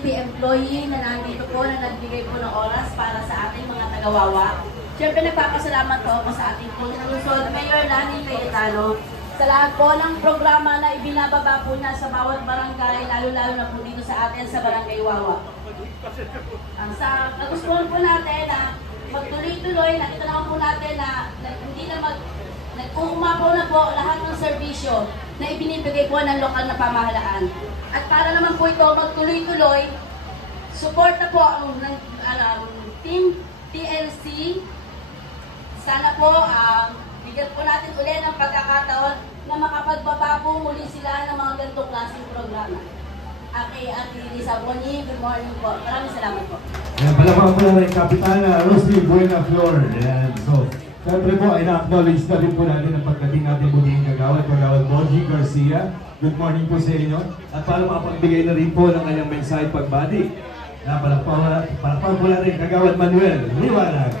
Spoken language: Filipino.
PNP employee na nandito po na nagbigay po ng oras para sa ating mga tagawawa. Siyempre nagpapasalamat po ako sa ating lungsod, Mayor Lani Cayetano, sa lahat po ng programa na ibinababa po niya sa bawat barangay, lalo-lalo na po dito sa atin sa Barangay Wawa. Sa kagustuhan po natin na magtuloy-tuloy, nakita naman po natin na hindi na nag-uumapaw na po lahat ng serbisyo na ibinibigay po ng lokal na pamahalaan. At para naman po ito magtuloy-tuloy, support na po ang Team TLC. Sana po bigyan po natin ulit ng pagkakataon na makapagbaba po muli sila ng mga ganitong klaseng programa. Ate Lisa Boni, good morning po. Maraming salamat po. Palabang po na rin Kapitana Rosie Buena Flor. So, siyempre po ay na-acknowledge na rin po natin ang pagdating natin muling Kagawad Boji Garcia. Good morning po sa inyo. At para makapagbigay na rin po ng kanyang mensahe pagbati. Palakpakan po na rin Kagawad Manuel Liwanag.